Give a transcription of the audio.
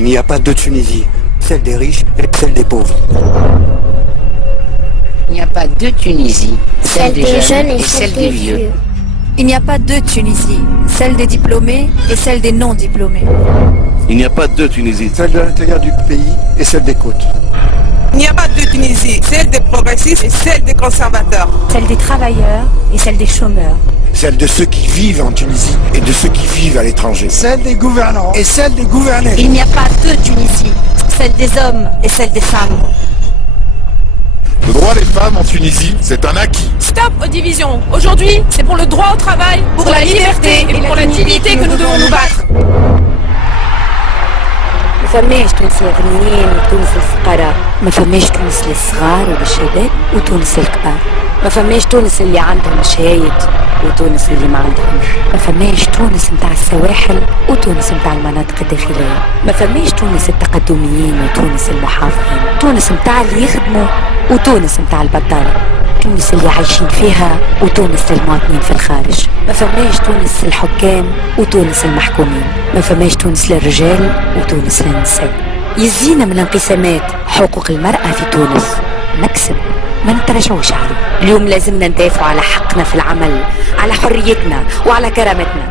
Il n'y a pas deux Tunisie, celle des riches et celle des pauvres. Il n'y a pas deux Tunisie, celle des jeunes et celle des vieux. Il n'y a pas deux Tunisie, celle des diplômés et celle des non-diplômés. Il n'y a pas deux Tunisie, Celle de l'intérieur du pays et celle des côtes. Il n'y a pas deux Tunisie, celle des progressistes et celle des conservateurs. Celle des travailleurs et celle des chômeurs. Celle de ceux qui vivent en Tunisie et de ceux qui vivent à l'étranger. Celle des gouvernants et celle des gouvernés. Il n'y a pas deux Tunisie, celle des hommes et celle des femmes. Le droit des femmes en Tunisie, c'est un acquis. Stop aux divisions. Aujourd'hui, c'est pour le droit au travail, pour la liberté et pour la dignité que nous devons nous battre. ما فماش تونس الغنيين وتونس الفقراء، ما فماش تونس للصغار وللشباب وتونس الكبار، ما فماش تونس اللي عندهم شهايد وتونس اللي ما عندهمش، ما فماش تونس نتاع السواحل وتونس نتاع المناطق الداخلية، ما فماش تونس التقدميين وتونس المحافظين، تونس نتاع اللي يخدموا وتونس نتاع البطالة، تونس اللي عايشين فيها وتونس المواطنين في الخارج، ما فماش تونس الحكام وتونس المحكومين، ما فماش تونس للرجال وتونس للنساء. يزينا من الانقسامات حقوق المرأة في تونس نكسب، ما نتراجعوش عليه. اليوم لازمنا ندافع على حقنا في العمل، على حريتنا وعلى كرامتنا.